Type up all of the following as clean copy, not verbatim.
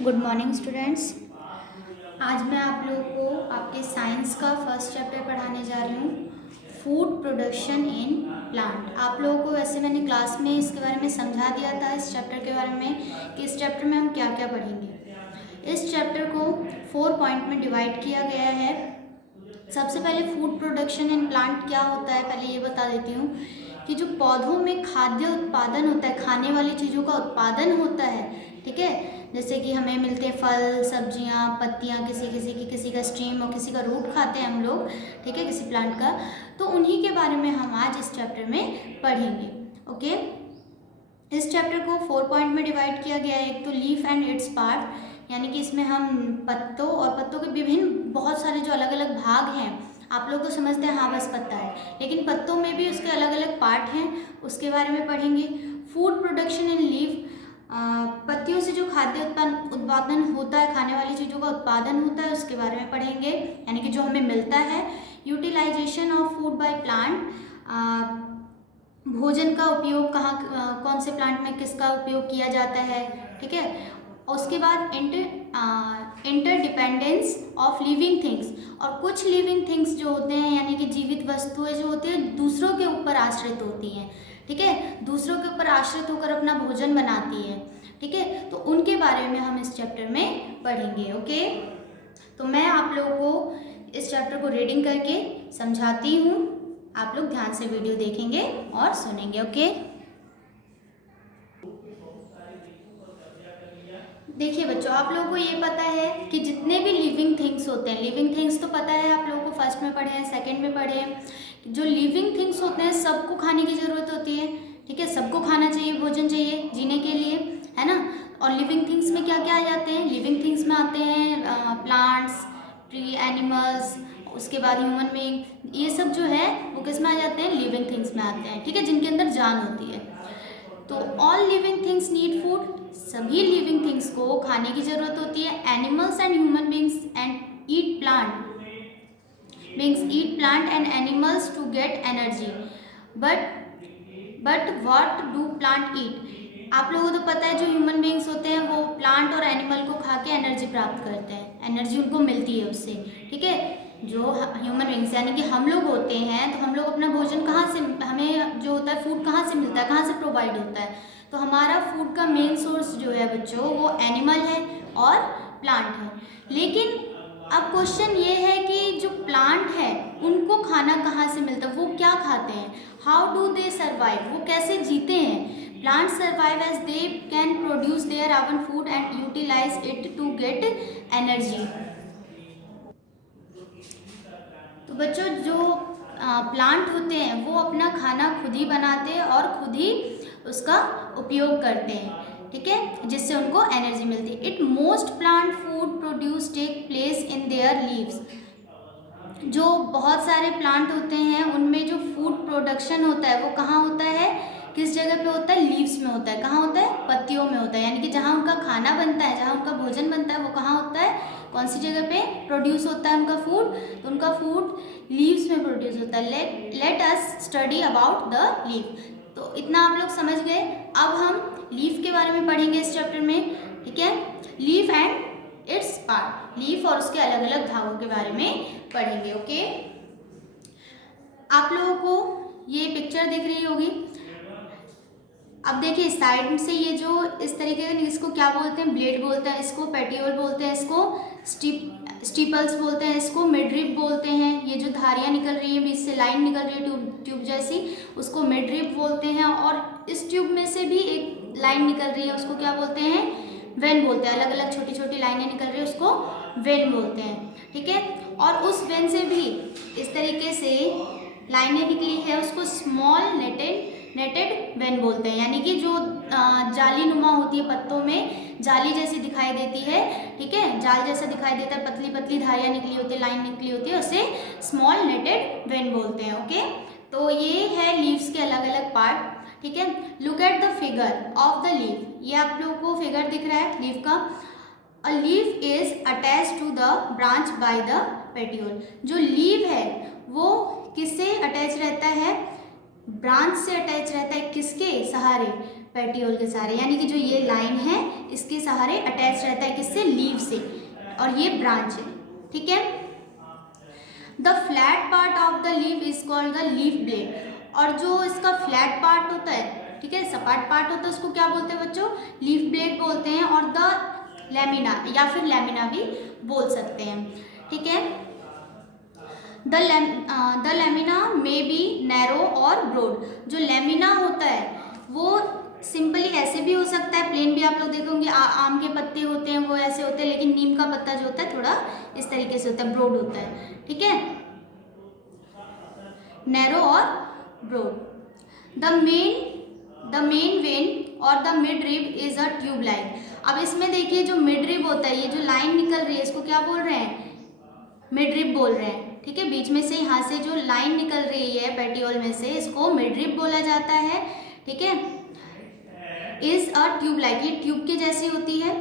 Good morning students. आज मैं आप लोगों को आपके साइंस का फर्स्ट चैप्टर पढ़ाने जा रही हूँ, फूड प्रोडक्शन इन प्लांट। आप लोगों को वैसे मैंने क्लास में इसके बारे में समझा दिया था, इस चैप्टर के बारे में कि इस चैप्टर में हम क्या क्या पढ़ेंगे। इस चैप्टर को 4 पॉइंट में डिवाइड किया गया है। सबसे पहले फूड प्रोडक्शन इन प्लांट क्या होता है, पहले ये बता देती हूँ कि जो पौधों में खाद्य उत्पादन होता है, खाने वाली चीज़ों का उत्पादन होता है, ठीक है। जैसे कि हमें मिलते हैं फल, सब्जियाँ, पत्तियाँ, किसी का स्टेम और किसी का रूट खाते हैं हम लोग, ठीक है, किसी प्लांट का। तो उन्हीं के बारे में हम आज इस चैप्टर में पढ़ेंगे। ओके, इस चैप्टर को 4 पॉइंट में डिवाइड किया गया है। एक तो लीफ एंड इट्स पार्ट, यानी कि इसमें हम पत्तों और पत्तों के विभिन्न बहुत सारे जो अलग अलग भाग हैं, आप लोग तो समझते हैं हाँ बस पत्ता है, लेकिन पत्तों में भी उसके अलग अलग पार्ट हैं, उसके बारे में पढ़ेंगे। फूड प्रोडक्शन इन लीफ, पत्तियों से जो खाद्य उत्पादन होता है, खाने वाली चीज़ों का उत्पादन होता है, उसके बारे में पढ़ेंगे, यानी कि जो हमें मिलता है। Utilisation of food by plant, भोजन का उपयोग कहाँ, कौन से प्लांट में किसका उपयोग किया जाता है, ठीक है। उसके बाद इंटरडिपेंडेंस ऑफ लिविंग थिंग्स, और कुछ लिविंग थिंग्स जो होते हैं, यानी कि जीवित वस्तुएं जो होती हैं दूसरों के ऊपर आश्रित होती हैं, ठीक है, दूसरों के ऊपर आश्रित होकर अपना भोजन बनाती है, ठीक है। तो उनके बारे में हम इस चैप्टर में पढ़ेंगे। ओके, तो मैं आप लोगों को इस चैप्टर को रीडिंग करके समझाती हूँ, आप लोग ध्यान से वीडियो देखेंगे और सुनेंगे। ओके, देखिए बच्चों, आप लोगों को ये पता है कि जितने भी लिविंग थिंग्स होते हैं, लिविंग थिंग्स तो पता है आप लोगों को, फर्स्ट में पढ़े हैं, सेकंड में पढ़े हैं। जो लिविंग थिंग्स होते हैं सबको खाने की ज़रूरत होती है, ठीक है, सबको खाना चाहिए, भोजन चाहिए जीने के लिए, है ना। और लिविंग थिंग्स में क्या क्या आ जाते हैं, लिविंग थिंग्स में आते हैं प्लांट्स, ट्री, एनिमल्स, उसके बाद ह्यूमन बीइंग, ये सब जो है वो किस में आ जाते हैं, लिविंग थिंग्स में आते हैं, ठीक है, जिनके अंदर जान होती है। तो all living things need food, सभी लिविंग थिंग्स को खाने की जरूरत होती है। Animals and human beings and eat plant, beings eat plant and animals to get energy, but what do plant eat. आप लोगों को तो पता है जो ह्यूमन बींग्स होते हैं वो प्लांट और एनिमल को खा के एनर्जी प्राप्त करते हैं, एनर्जी उनको मिलती है उससे, ठीक है। जो ह्यूमन बींग्स यानी कि हम लोग होते हैं, तो हम लोग अपना भोजन कहाँ से, हमें जो होता है फूड कहाँ से मिलता है, कहाँ से प्रोवाइड होता है। तो हमारा फूड का मेन सोर्स जो है बच्चों वो एनिमल है और प्लांट है। लेकिन अब क्वेश्चन ये है कि जो प्लांट है उनको खाना कहाँ से मिलता है, वो क्या खाते हैं, हाउ डू दे सर्वाइव, वो कैसे जीते हैं। Plant survive as they can produce their own food and utilise it to get energy. तो बच्चों जो प्लांट होते हैं वो अपना खाना खुद ही बनाते हैं और खुद ही उसका उपयोग करते हैं, ठीक है, जिससे उनको एनर्जी मिलती है। It most plant food produce take place in their leaves, जो बहुत सारे प्लांट होते हैं उनमें जो फूड प्रोडक्शन होता है वो कहाँ होता है, किस जगह पे होता है, लीव्स में होता है। कहाँ होता है, पत्तियों में होता है, यानी कि जहाँ उनका खाना बनता है, जहाँ उनका भोजन बनता है वो कहाँ होता है, कौन सी जगह पे प्रोड्यूस होता है उनका फूड, तो उनका फूड लीव्स में प्रोड्यूस होता है। Let us study about the leaf. तो इतना आप लोग समझ गए। अब हम लीफ के बारे में पढ़ेंगे इस चैप्टर में, ठीक है। Leaf and it's part, leaf और उसके अलग अलग भागों के बारे में पढ़ेंगे। ओके, आप लोगों को ये पिक्चर दिख रही होगी। अब देखिए साइड से ये जो इस तरीके का, इसको क्या बोलते हैं, ब्लेड बोलते हैं, इसको पेटियोल बोलते हैं, इसको स्टीपल्स बोलते हैं, इसको मिडरिप बोलते हैं। ये जो धारियाँ निकल रही है, बीच से लाइन निकल रही है ट्यूब जैसी, उसको मिडरिप बोलते हैं। और इस ट्यूब में से भी एक लाइन निकल रही है, उसको क्या बोलते हैं, वेन बोलते हैं। अलग अलग छोटी छोटी लाइनें निकल रही है, उसको वेन बोलते हैं, ठीक है। और उस वेन से भी इस तरीके से लाइनें निकली है, उसको स्मॉल नेटेड वेन बोलते हैं, यानी कि जो जाली नुमा होती है, पत्तों में जाली जैसी दिखाई देती है, ठीक है, जाल जैसा दिखाई देता है, पतली पतली धारियाँ निकली होती है, लाइन निकली होती है, उसे स्मॉल नेटेड वेन बोलते हैं। ओके, तो ये है लीव्स के अलग अलग पार्ट, ठीक है। Look at the figure of the leaf, ये आप लोगों को फिगर दिख रहा है लीफ का। A leaf is attach to the branch by the petiole, जो लीव है वो किससे अटैच रहता है, ब्रांच से अटैच रहता है, किसके सहारे, पेटियोल के सहारे, यानी कि जो ये लाइन है इसके सहारे अटैच रहता है, किससे, लीव से, और ये ब्रांच है, ठीक है। The flat part of the leave is called the leaf blade, और जो इसका फ्लैट पार्ट होता है, ठीक है, सपाट पार्ट होता है, उसको क्या बोलते हैं बच्चों, लीफ ब्लेड बोलते हैं, और द लैमिना या फिर लैमिना भी बोल सकते हैं, ठीक है। The lamina may be narrow और ब्रॉड, जो लैमिना होता है वो सिंपली ऐसे भी हो सकता है, प्लेन भी, आप लोग देखोगे आम के पत्ते होते हैं वो ऐसे होते हैं, लेकिन नीम का पत्ता जो होता है थोड़ा इस तरीके से होता है, ब्रॉड होता है, ठीक है, नैरो और ब्रॉड। द मेन वेन और the mid rib is a tube line. अब इसमें देखिए जो मिड रिब होता है, ये जो लाइन निकल रही है इसको क्या बोल रहे हैं, मिड रिब बोल रहे हैं, ठीक है, बीच में से यहाँ से जो लाइन निकल रही है पेटियोल में से, इसको मिड रिब बोला जाता है, ठीक है। इज अ ट्यूब लाइक, ये ट्यूब के जैसी होती है।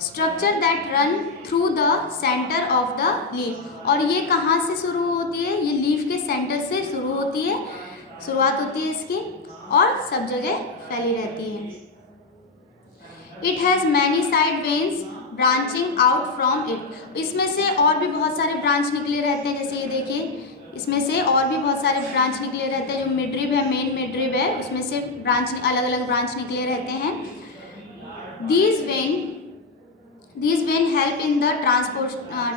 Structure that run through the centre of the leaf, और ये कहाँ से शुरू होती है, ये लीफ के सेंटर से शुरू होती है, शुरुआत होती है इसकी, और सब जगह फैली रहती है। It has many side veins branching out from it, इसमें से और भी बहुत सारे ब्रांच निकले रहते हैं, जैसे ये देखिए इसमें से और भी बहुत सारे ब्रांच निकले रहते हैं, जो मिडरिब है, मेन मिडरिब है, उसमें से ब्रांच अलग अलग ब्रांच निकले रहते हैं। These vein help in the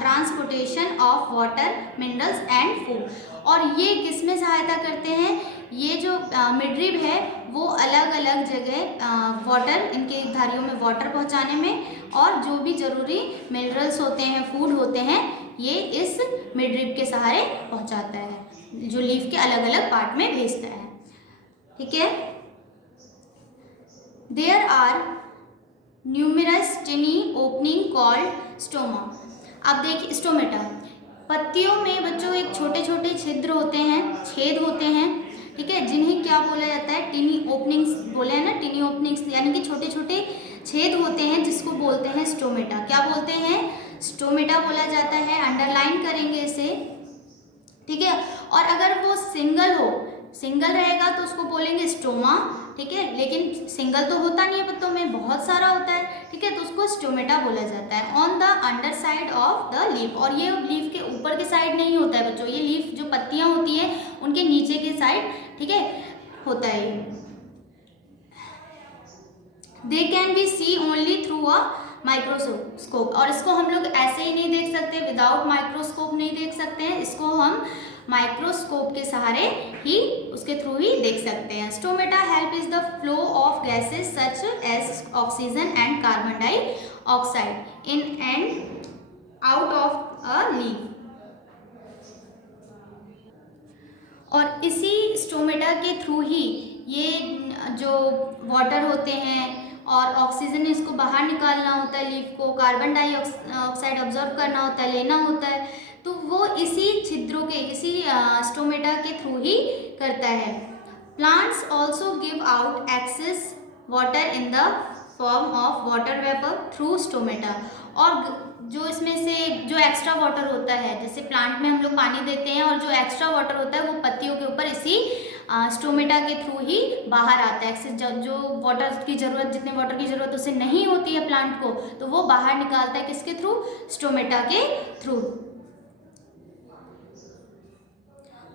transportation of water, minerals and food, और ये किस में सहायता करते हैं, ये जो मिडरिब है वो अलग अलग जगह वाटर, इनके धारियों में वाटर पहुंचाने में, और जो भी जरूरी मिनरल्स होते हैं, फूड होते हैं, ये इस मिडरिब के सहारे पहुंचाता है, जो लीफ के अलग अलग पार्ट में भेजता है, ठीक है। There are numerous tiny opening called stoma. अब देखिए स्टोमेटा, पत्तियों में बच्चों एक छोटे छोटे छिद्र होते हैं, छेद होते हैं, ठीक है, जिन्हें क्या बोला जाता है, टिनी ओपनिंग्स बोले हैं ना, टिनी ओपनिंग्स यानी कि छोटे छोटे छेद होते हैं, जिसको बोलते हैं स्टोमेटा। क्या बोलते हैं, स्टोमेटा बोला जाता है, अंडरलाइन करेंगे इसे, ठीक है। और अगर वो सिंगल रहेगा तो उसको बोलेंगे स्टोमा, ठीक है, लेकिन सिंगल तो होता नहीं है पत्तों में, बहुत सारा होता है, ठीक है, तो उसको स्टोमेटा बोला जाता है। On the under side of the leaf, और ये लीफ के ऊपर के साइड नहीं होता है बच्चों, ये लीफ जो पत्तियां होती हैं उनके नीचे के साइड, ठीक है, होता है। They can be see only through a microscope, और इसको हम लोग ऐसे ही नहीं देख सकते, विदाउट माइक्रोस्कोप नहीं देख सकते हैं, इसको हम माइक्रोस्कोप के सहारे ही, उसके थ्रू ही देख सकते हैं। Stomata help is the flow of gases such as oxygen and carbon dioxide in and out of a leaf, और इसी स्टोमेटा के थ्रू ही ये जो वाटर होते हैं और ऑक्सीजन इसको बाहर निकालना होता है लीफ को, कार्बन डाइऑक्साइड ऑब्जर्व करना होता है, लेना होता है, तो वो इसी छिद्रों के, इसी स्टोमेटा के थ्रू ही करता है। Plants also give out excess water in the form of water vapour through stomata, और जो इसमें से जो एक्स्ट्रा वाटर होता है, जैसे प्लांट में हम लोग पानी देते हैं, और जो एक्स्ट्रा वाटर होता है वो पत्तियों के ऊपर इसी स्टोमेटा के थ्रू ही बाहर आता है। जो वाटर की ज़रूरत, जितने वाटर की ज़रूरत उसे नहीं होती है प्लांट को, तो वो बाहर निकालता है, किसके थ्रू, स्टोमेटा के थ्रू।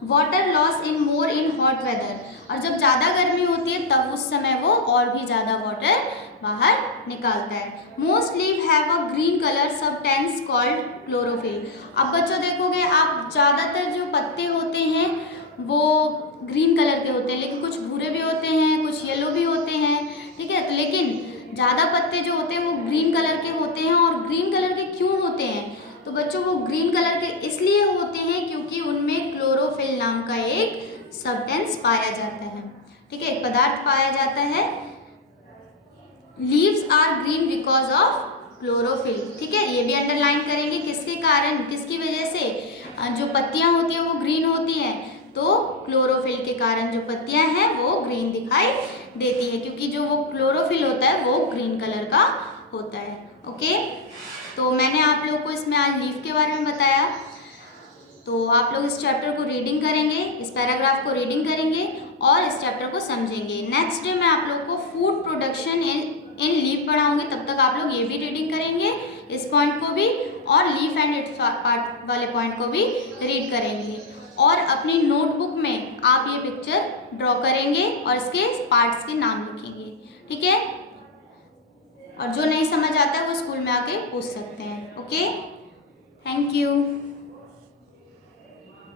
Water loss in more in hot weather, और जब ज़्यादा गर्मी होती है तब उस समय वो और भी ज़्यादा वाटर बाहर निकालता है। Most leave have a green colour substance called chlorophyll. अब बच्चों देखोगे आप, ज़्यादातर जो पत्ते होते हैं वो ग्रीन कलर के होते हैं, लेकिन कुछ भूरे भी होते हैं, कुछ येलो भी होते हैं, ठीक है, तो लेकिन ज़्यादा पत्ते जो होते हैं वो ग्रीन कलर के होते हैं। और ग्रीन कलर के क्यों होते हैं, तो बच्चों वो ग्रीन कलर के इसलिए होते हैं क्योंकि उनमें क्लोरोफिल नाम का एक सब्सटेंस पाया जाता है, ठीक है, एक पदार्थ पाया जाता है। Leaves are green because of chlorophyll, ठीक है, ये भी अंडरलाइन करेंगे, किसके कारण, किसकी वजह से जो पत्तियां होती हैं वो ग्रीन होती हैं, तो क्लोरोफिल के कारण जो पत्तियां हैं वो ग्रीन दिखाई देती है, क्योंकि जो वो क्लोरोफिल होता है वो ग्रीन कलर का होता है। ओके, तो मैंने आप लोगों को इसमें आज लीफ के बारे में बताया, तो आप लोग इस चैप्टर को रीडिंग करेंगे, इस पैराग्राफ को रीडिंग करेंगे, और इस चैप्टर को समझेंगे। नेक्स्ट डे मैं आप लोगों को फूड प्रोडक्शन इन लीफ पढ़ाऊंगी, तब तक आप लोग ये भी रीडिंग करेंगे, इस पॉइंट को भी, और लीफ एंड इट्स पार्ट वाले पॉइंट को भी रीड करेंगे। और अपनी नोटबुक में आप ये पिक्चर ड्रॉ करेंगे और इसके पार्ट्स के नाम लिखेंगे, ठीक है। और जो नहीं समझ आता है वो स्कूल में आके पूछ सकते हैं। Okay, thank you.